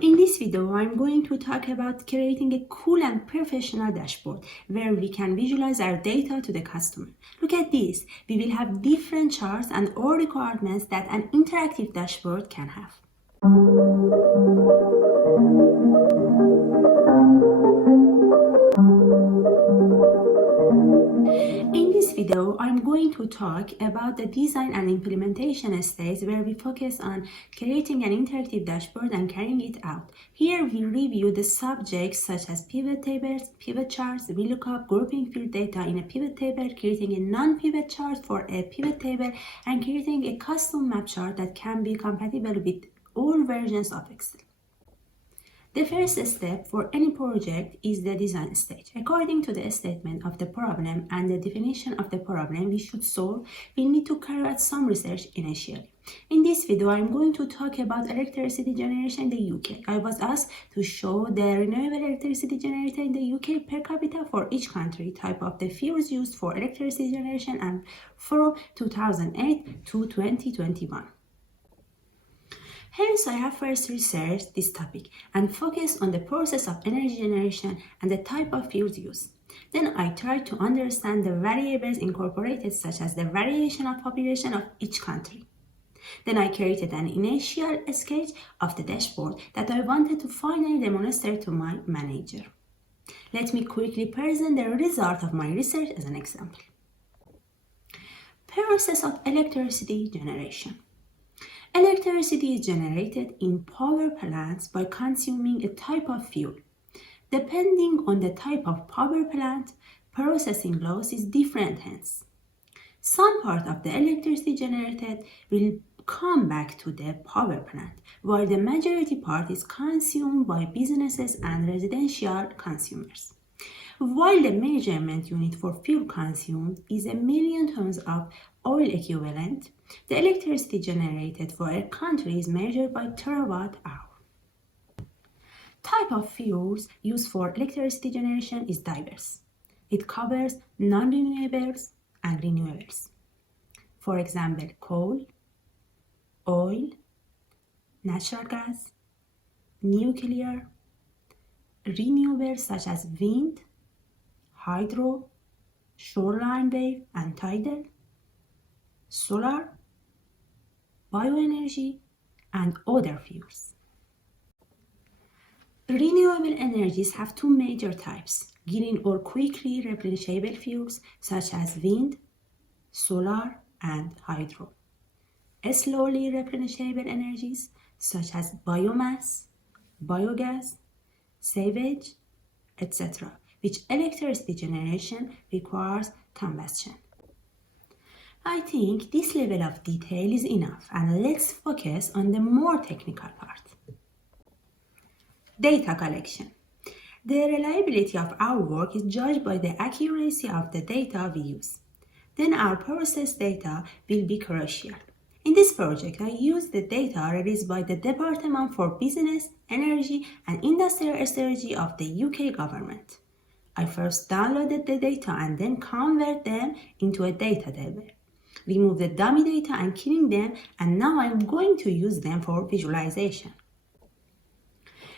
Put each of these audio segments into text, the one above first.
In this video, I'm going to talk about creating a cool and professional dashboard where we can visualize our data to the customer. Look at this. We will have different charts and all requirements that an interactive dashboard can have. In this video, I'm going to talk about the design and implementation stage where we focus on creating an interactive dashboard and carrying it out. Here we review the subjects such as pivot tables, pivot charts, VLOOKUP, grouping field data in a pivot table, creating a non-pivot chart for a pivot table, and creating a custom map chart that can be compatible with all versions of Excel. The first step for any project is the design stage. According to the statement of the problem and the definition of the problem we should solve, we need to carry out some research initially. In this video, I'm going to talk about electricity generation in the UK. I was asked to show the renewable electricity generated in the UK per capita for each country, type of the fuels used for electricity generation, and from 2008 to 2021. Hence, I have first researched this topic and focused on the process of energy generation and the type of fuels used. Then I tried to understand the variables incorporated, such as the variation of population of each country. Then I created an initial sketch of the dashboard that I wanted to finally demonstrate to my manager. Let me quickly present the result of my research as an example. Process of electricity generation. Electricity is generated in power plants by consuming a type of fuel. Depending on the type of power plant, processing loss is different hence. Some part of the electricity generated will come back to the power plant, while the majority part is consumed by businesses and residential consumers. While the measurement unit for fuel consumed is 1,000,000 tons of oil equivalent, the electricity generated for a country is measured by terawatt hour. Type of fuels used for electricity generation is diverse. It covers non-renewables and renewables. For example, coal, oil, natural gas, nuclear, renewables such as wind, hydro, shoreline wave and tidal, solar, bioenergy, and other fuels. Renewable energies have two major types: green or quickly replenishable fuels such as wind, solar, and hydro. Slowly replenishable energies such as biomass, biogas, sewage, etc., which electricity generation requires combustion. I think this level of detail is enough, and let's focus on the more technical part. Data collection. The reliability of our work is judged by the accuracy of the data we use. Then our processed data will be crucial. In this project, I used the data released by the Department for Business, Energy and Industrial Strategy of the UK government. I first downloaded the data and then convert them into a data table. Remove the dummy data and clean them, and now I'm going to use them for visualization.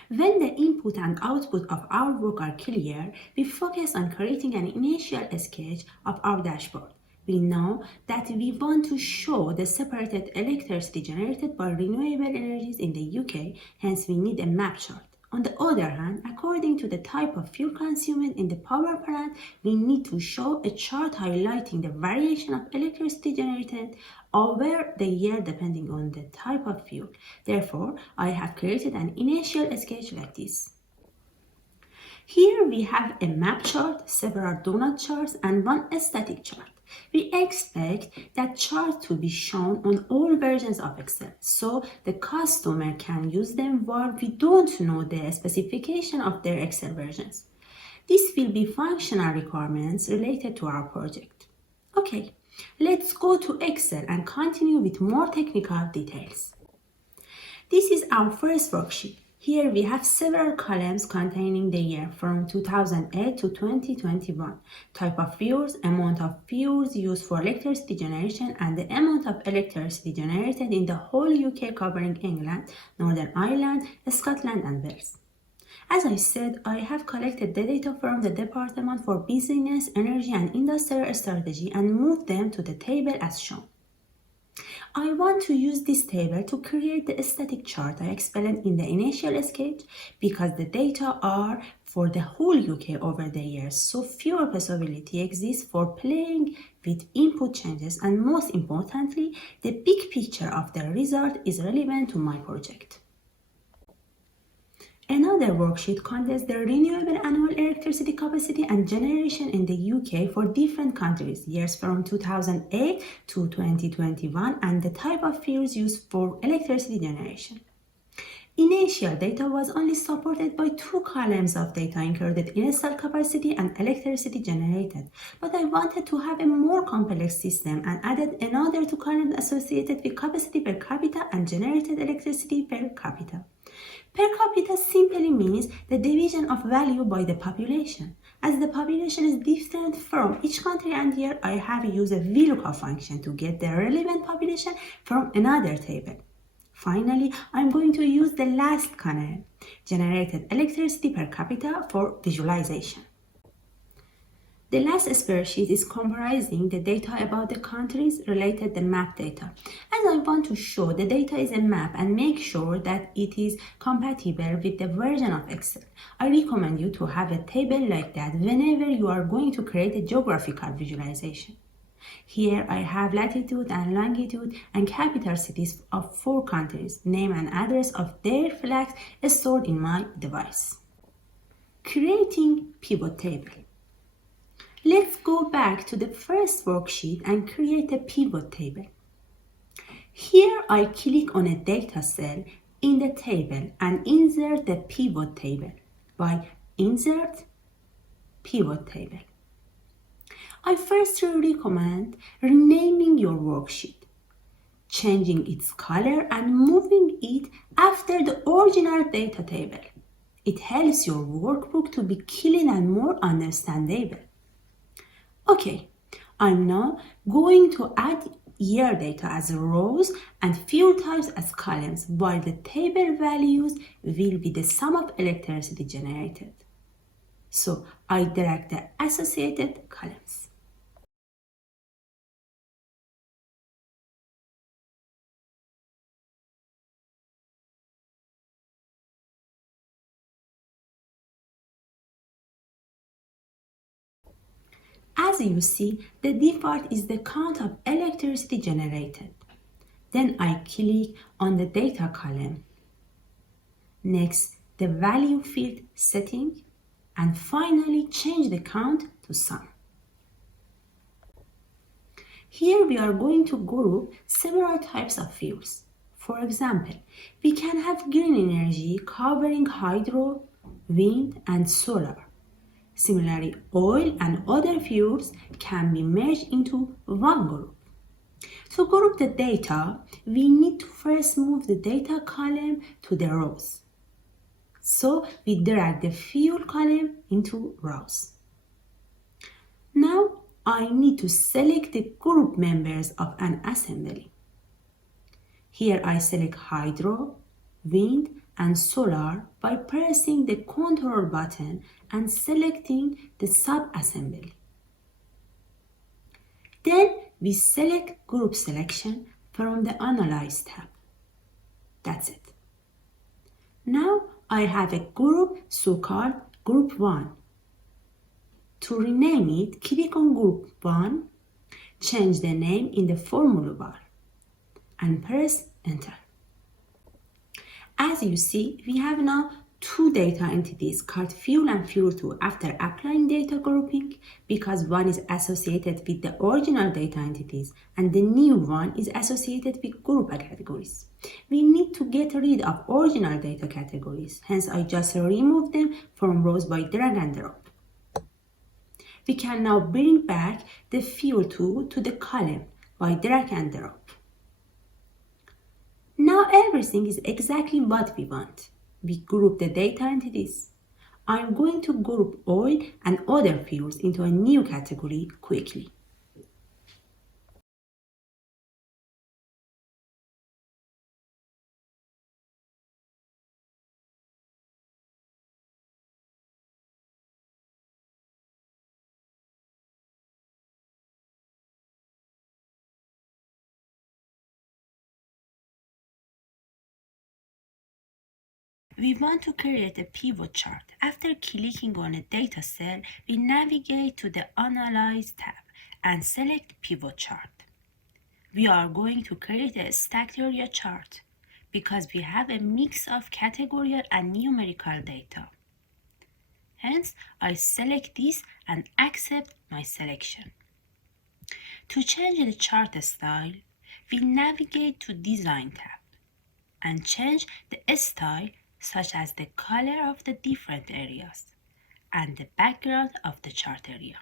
When the input and output of our work are clear, we focus on creating an initial sketch of our dashboard. We know that we want to show the separated electricity generated by renewable energies in the UK, hence we need a map chart. On the other hand, according to the type of fuel consumed in the power plant, we need to show a chart highlighting the variation of electricity generated over the year depending on the type of fuel. Therefore, I have created an initial sketch like this. Here we have a map chart, several donut charts, and one static chart. We expect that chart to be shown on all versions of Excel, so the customer can use them while we don't know the specification of their Excel versions. This will be functional requirements related to our project. Okay, let's go to Excel and continue with more technical details. This is our first worksheet. Here we have several columns containing the year from 2008 to 2021, type of fuels, amount of fuels used for electricity generation, and the amount of electricity generated in the whole UK covering England, Northern Ireland, Scotland and Wales. As I said, I have collected the data from the Department for Business, Energy and Industrial Strategy and moved them to the table as shown. I want to use this table to create the static chart I explained in the initial sketch because the data are for the whole UK over the years, so fewer possibility exists for playing with input changes, and most importantly, the big picture of the result is relevant to my project. Another worksheet contains the renewable annual electricity capacity and generation in the UK for different countries, years from 2008 to 2021, and the type of fuels used for electricity generation. Initial data was only supported by 2 columns of data included installed capacity and electricity generated, but I wanted to have a more complex system and added another 2 columns associated with capacity per capita and generated electricity per capita. Per capita simply means the division of value by the population. As the population is different from each country and year, I have used a VLOOKUP function to get the relevant population from another table. Finally, I'm going to use the last column, generated electricity per capita, for visualization. The last spreadsheet is comprising the data about the countries related the map data. As I want to show the data is a map and make sure that it is compatible with the version of Excel, I recommend you to have a table like that whenever you are going to create a geographical visualization. Here I have latitude and longitude and capital cities of 4 countries, name and address of their flags stored in my device. Creating pivot table. Let's go back to the first worksheet and create a pivot table. Here I click on a data cell in the table and insert the pivot table by Insert, Pivot Table. I first recommend renaming your worksheet, changing its color and moving it after the original data table. It helps your workbook to be clean and more understandable. Okay, I'm now going to add year data as rows and fuel types as columns, while the table values will be the sum of electricity generated. So I drag the associated columns. As you see, the default is the count of electricity generated. Then I click on the data column. Next, the value field setting, and finally change the count to sum. Here we are going to group several types of fuels. For example, we can have green energy covering hydro, wind, and solar. Similarly, oil and other fuels can be merged into one group. To group the data, we need to first move the data column to the rows. So we drag the fuel column into rows. Now I need to select the group members of an assembly. Here I select hydro, wind, and solar by pressing the Control button and selecting the sub-assembly. Then we select Group Selection from the Analyze tab. That's it. Now I have a group so-called Group 1. To rename it, click on Group 1, change the name in the formula bar, and press Enter. As you see, we have now 2 data entities called fuel and fuel 2 after applying data grouping, because one is associated with the original data entities and the new one is associated with group categories. We need to get rid of original data categories, hence I just remove them from rows by drag and drop. We can now bring back the fuel 2 to the column by drag and drop. Now everything is exactly what we want. we group the data entities. I'm going to group oil and other fuels into a new category quickly. We want to create a pivot chart. After clicking on a data cell, we navigate to the Analyze tab and select Pivot Chart. We are going to create a stacked area chart because we have a mix of categorical and numerical data. Hence, I select this and accept my selection. To change the chart style, we navigate to Design tab and change the style such as the color of the different areas and the background of the chart area.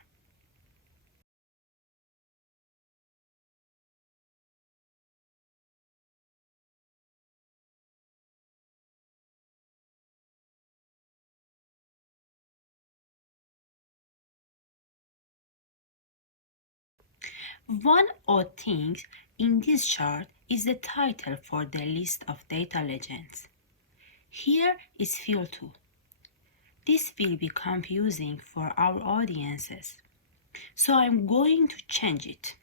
One odd thing in this chart is the title for the list of data legends. Here is Field 2. This will be confusing for our audiences, so I'm going to change it.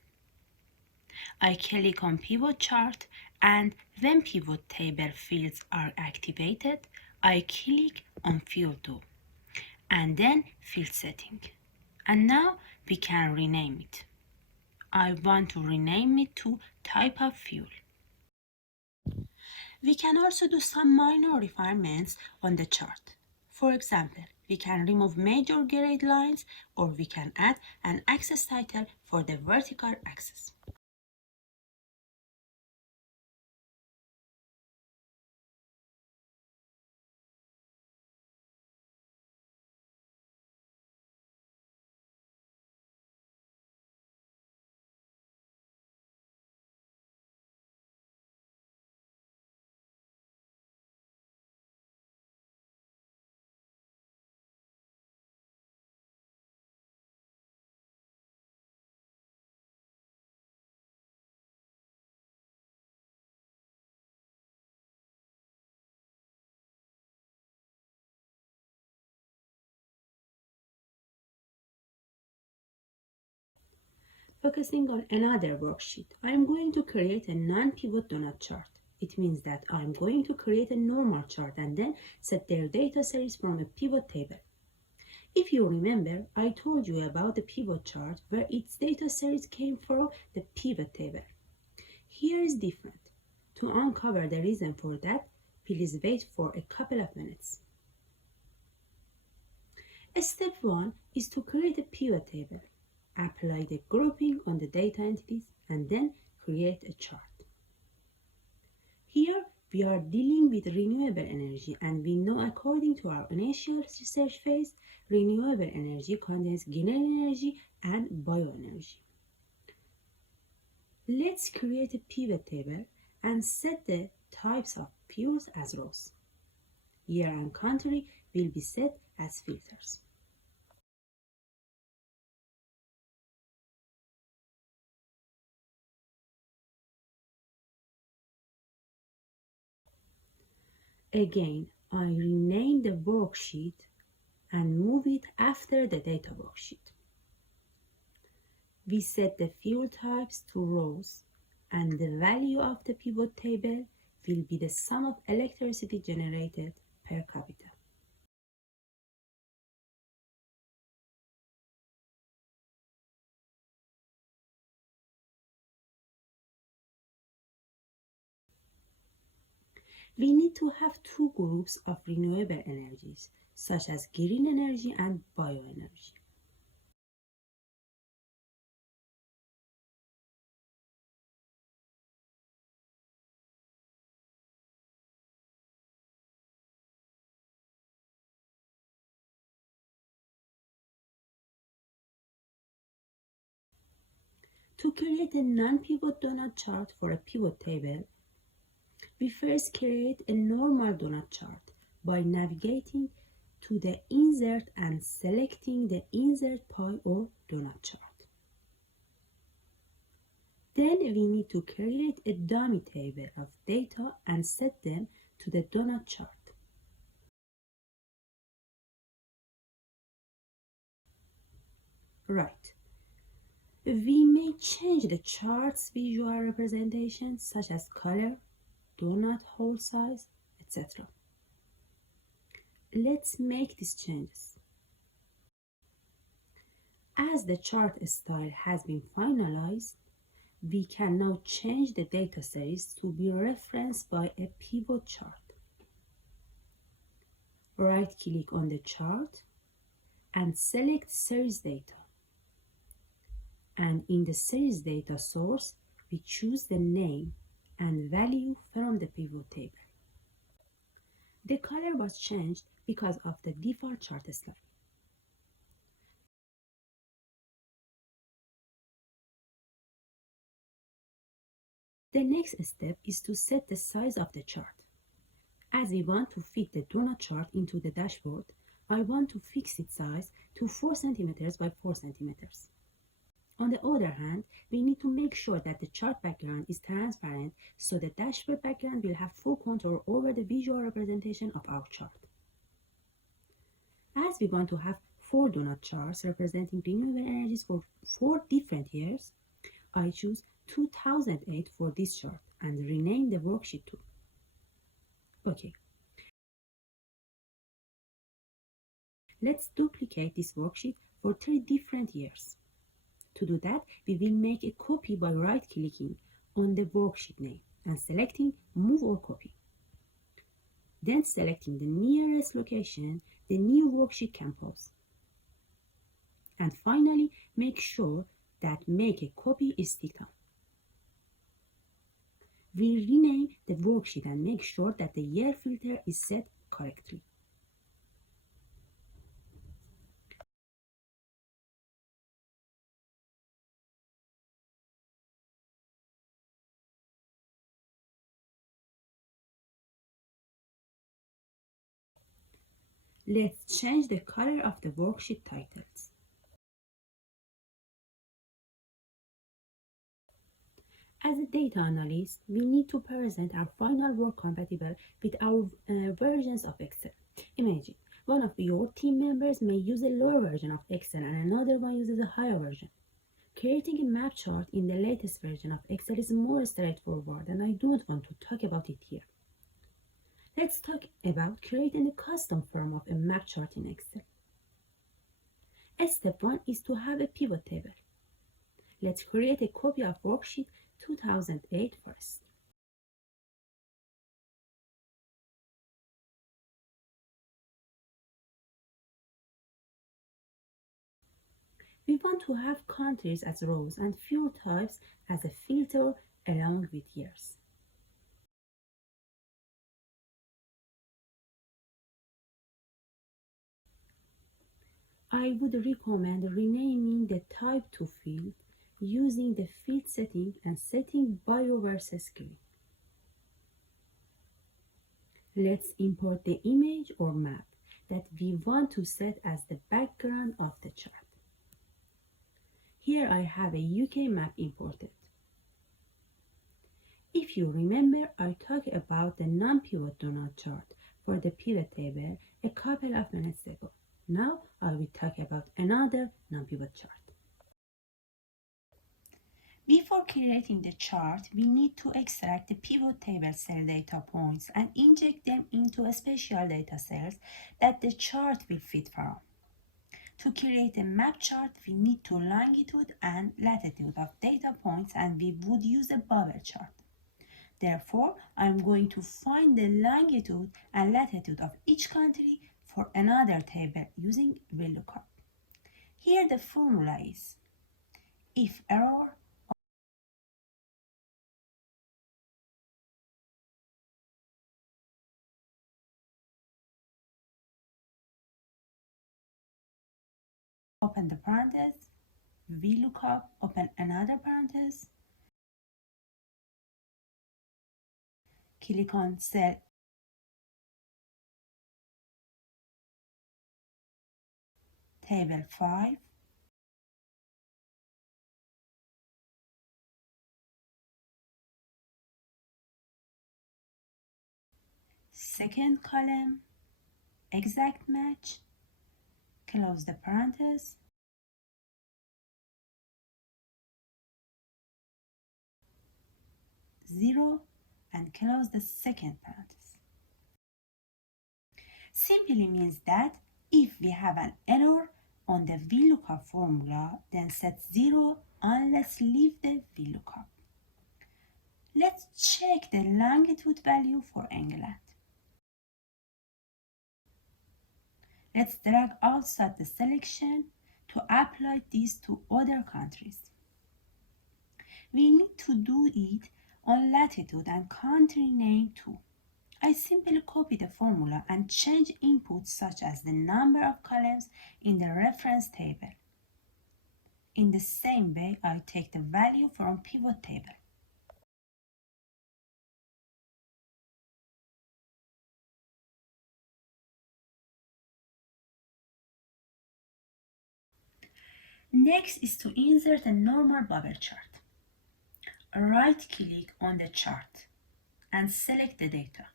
I click on Pivot Chart, and when Pivot Table fields are activated, I click on Field 2 and then Field Setting. And now we can rename it. I want to rename it to Type of Fuel. We can also do some minor refinements on the chart. For example, we can remove major grade lines, or we can add an axis title for the vertical axis. Focusing on another worksheet, I am going to create a non-pivot donut chart. It means that I am going to create a normal chart and then set their data series from a pivot table. If you remember, I told you about the pivot chart where its data series came from the pivot table. Here is different. To uncover the reason for that, please wait for a couple of minutes. Step 1 is to create a pivot table. Apply the grouping on the data entities and then create a chart. Here we are dealing with renewable energy, and we know according to our initial research phase, renewable energy contains green energy and bioenergy. Let's create a pivot table and set the types of fuels as rows. Year and country will be set as filters. Again, I rename the worksheet and move it after the data worksheet. We set the fuel types to rows, and the value of the pivot table will be the sum of electricity generated per capita. We need to have two groups of renewable energies, such as green energy and bioenergy. To create a non-pivot donut chart for a pivot table, we first create a normal donut chart by navigating to the insert and selecting the insert pie or donut chart. Then we need to create a dummy table of data and set them to the donut chart. Right. We may change the chart's visual representation such as color, donut hole size, etc. Let's make these changes. As the chart style has been finalized, we can now change the data series to be referenced by a pivot chart. Right-click on the chart and select Series Data. And in the Series Data source, we choose the name and value from the pivot table. The color was changed because of the default chart style. The next step is to set the size of the chart. As we want to fit the donut chart into the dashboard, I want to fix its size to 4 cm by 4 cm. On the other hand, we need to make sure that the chart background is transparent so the dashboard background will have full control over the visual representation of our chart. As we want to have 4 donut charts representing renewable energies for 4 different years, I choose 2008 for this chart and rename the worksheet to. Okay. Let's duplicate this worksheet for 3 different years. To do that, we will make a copy by right-clicking on the worksheet name and selecting Move or Copy. Then selecting the nearest location the new worksheet can pose. And finally, make sure that Make a Copy is ticked on. We rename the worksheet and make sure that the year filter is set correctly. Let's change the color of the worksheet titles. As a data analyst, we need to present our final work compatible with our versions of Excel. Imagine, one of your team members may use a lower version of Excel and another one uses a higher version. Creating a map chart in the latest version of Excel is more straightforward and I don't want to talk about it here. Let's talk about creating a custom form of a map chart in Excel. Step 1 is to have a pivot table. Let's create a copy of worksheet 2008 first. We want to have countries as rows and field types as a filter along with years. I would recommend renaming the type to field using the field setting and setting bio versus green. Let's import the image or map that we want to set as the background of the chart. Here I have a UK map imported. If you remember, I talked about the non-pivot donut chart for the pivot table a couple of minutes ago. Now I will talk about another non-pivot chart. Before creating the chart, we need to extract the pivot table cell data points and inject them into a special data cells that the chart will fit from. To create a map chart, we need to longitude and latitude of data points and we would use a bubble chart. Therefore, I'm going to find the longitude and latitude of each country for another table using VLOOKUP. Here the formula is if error open the parenthesis, VLOOKUP, open another parenthesis, click on cell table 5, second column, exact match, close the parenthesis, 0, and close the second parenthesis. Simply means that if we have an error on the VLOOKUP formula, then set 0 unless leave the VLOOKUP. Let's check the longitude value for England. Let's drag outside the selection to apply this to other countries. We need to do it on latitude and country name too. I simply copy the formula and change inputs such as the number of columns in the reference table. In the same way, I take the value from pivot table. Next is to insert a normal bubble chart. Right-click on the chart and select the data.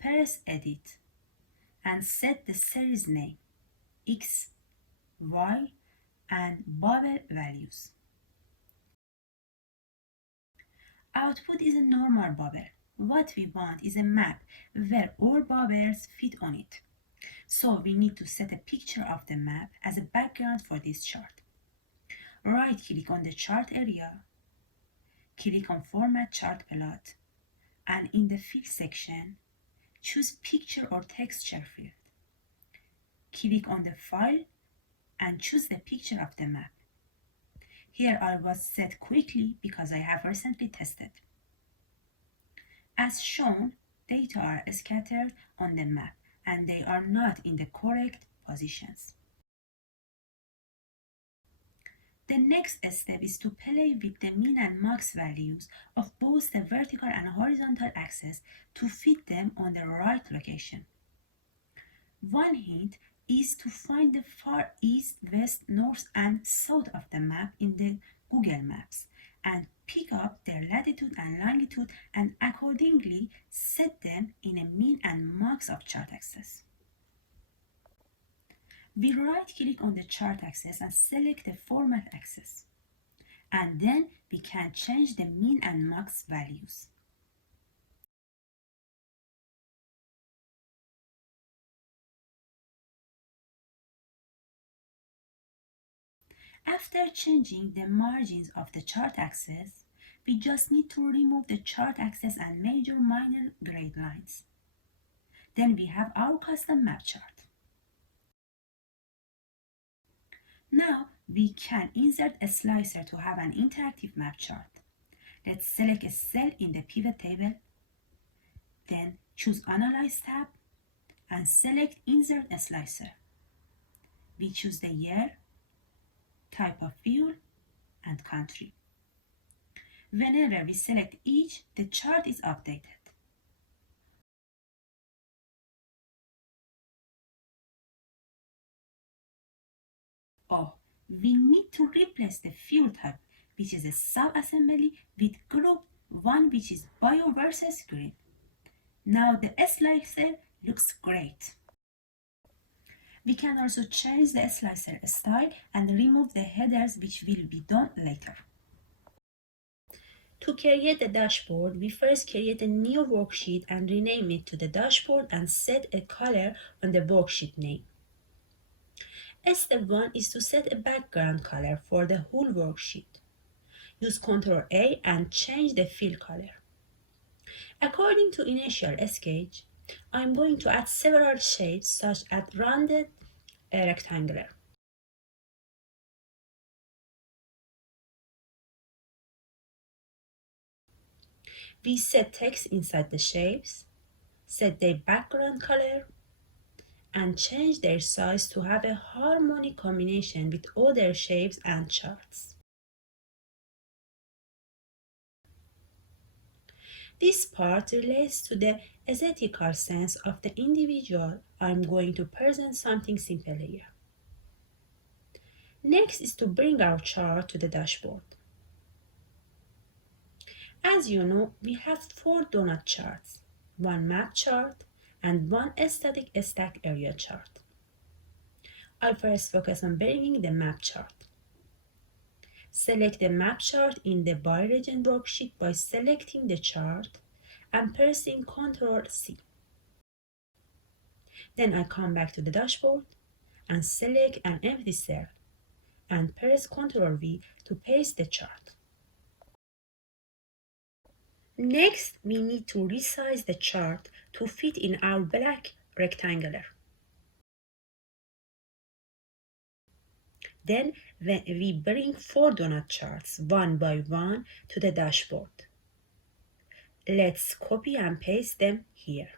Press Edit and set the series name, X, Y, and bubble values. Output is a normal bubble. What we want is a map where all bubbles fit on it. So we need to set a picture of the map as a background for this chart. Right-click on the chart area, click on Format Chart Plot, and in the Fill section, choose Picture or Texture field. Click on the file and choose the picture of the map. Here I was set quickly because I have recently tested. As shown, data are scattered on the map and they are not in the correct positions. The next step is to play with the min and max values of both the vertical and horizontal axes to fit them on the right location. One hint is to find the far east, west, north, and south of the map in the Google Maps and pick up their latitude and longitude and accordingly set them in a min and max of chart axis. We right-click on the chart axis and select the format axis. And then we can change the min and max values. After changing the margins of the chart axis, we just need to remove the chart axis and major minor grade lines. Then we have our custom map chart. Now we can insert a slicer to have an interactive map chart. Let's select a cell in the pivot table, then choose Analyze tab and select Insert a Slicer. We choose the year, type of fuel, and country. Whenever we select each, the chart is updated. Oh, we need to replace the fuel type, which is a sub-assembly, with group 1, which is bio versus green. Now the slicer looks great. We can also change the slicer style and remove the headers, which will be done later. To create the dashboard, we first create a new worksheet and rename it to the dashboard and set a color on the worksheet name. Step 1 is to set a background color for the whole worksheet. Use Ctrl A and change the fill color. According to initial sketch, I'm going to add several shapes such as rounded, rectangular. We set text inside the shapes, set their background color, and change their size to have a harmonic combination with other shapes and charts. This part relates to the aesthetical sense of the individual. I'm going to present something simple here. Next is to bring our chart to the dashboard. As you know, we have four donut charts, one map chart, and one static stack area chart. I first focus on bringing the map chart. Select the map chart in the by region worksheet by selecting the chart and pressing Ctrl C. Then I come back to the dashboard and select an empty cell and press Ctrl V to paste the chart. Next, we need to resize the chart to fit in our black rectangular. Then we bring four donut charts one by one to the dashboard. Let's copy and paste them here.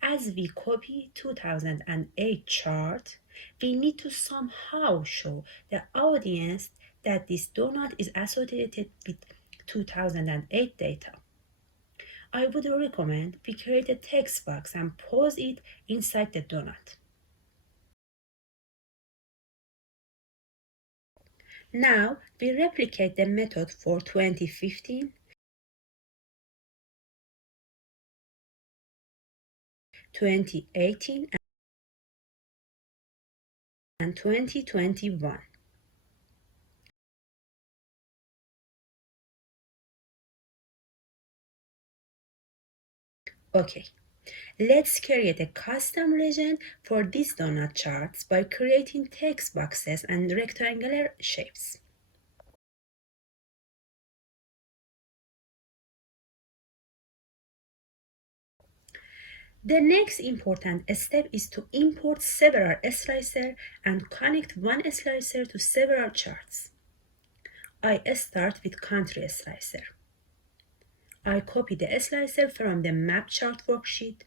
As we copy 2008 chart, we need to somehow show the audience that this donut is associated with 2008 data. I would recommend we create a text box and pose it inside the donut. Now we replicate the method for 2015, 2018, and 2021. Okay, let's create a custom legend for these donut charts by creating text boxes and rectangular shapes. The next important step is to import several slicers and connect one slicer to several charts. I start with country slicer. I copy the slicer from the map chart worksheet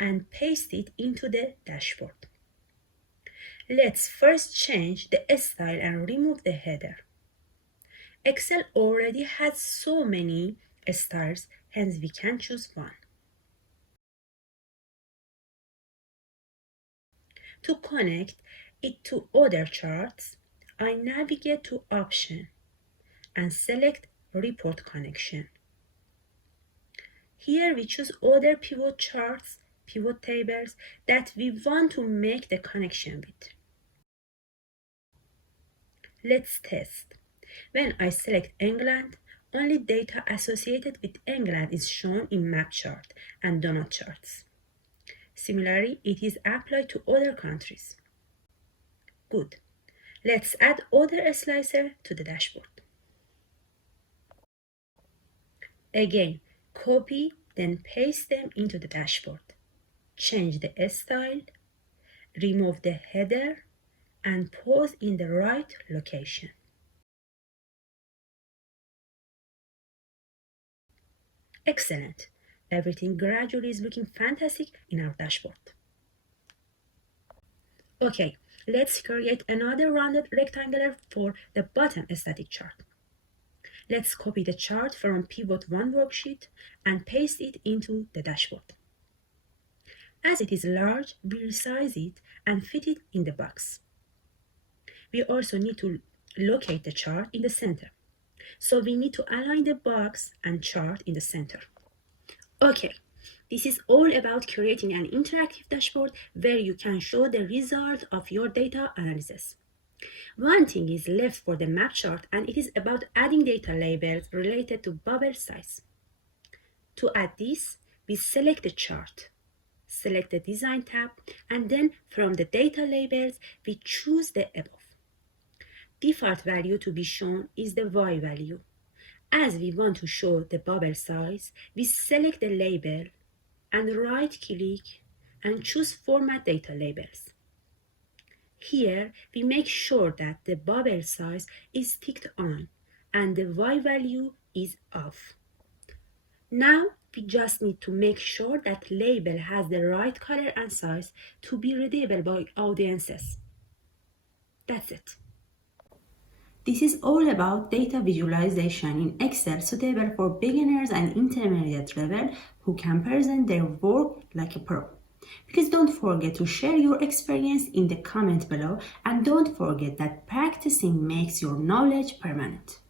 and paste it into the dashboard. Let's first change the style and remove the header. Excel already has so many styles, hence we can choose one. To connect it to other charts, I navigate to Option and select Report Connection. Here we choose other pivot charts, pivot tables that we want to make the connection with. Let's test. When I select England, only data associated with England is shown in map chart and donut charts. Similarly, it is applied to other countries. Good. Let's add other slicer to the dashboard. Again, copy, then paste them into the dashboard. Change the style, remove the header, and pose in the right location. Excellent. Everything gradually is looking fantastic in our dashboard. Okay, let's create another rounded rectangular for the bottom static chart. Let's copy the chart from Pivot 1 worksheet and paste it into the dashboard. As it is large, we resize it and fit it in the box. We also need to locate the chart in the center. So we need to align the box and chart in the center. Okay, this is all about creating an interactive dashboard where you can show the result of your data analysis. One thing is left for the map chart, and it is about adding data labels related to bubble size. To add this, we select the chart, select the Design tab, and then from the data labels, we choose the above. Default value to be shown is the Y value. As we want to show the bubble size, we select the label and right-click and choose Format Data Labels. Here, we make sure that the bubble size is ticked on and the Y value is off. Now, we just need to make sure that label has the right color and size to be readable by audiences. That's it. This is all about data visualization in Excel suitable for beginners and intermediate level who can present their work like a pro. Please don't forget to share your experience in the comment below, and don't forget that practicing makes your knowledge permanent.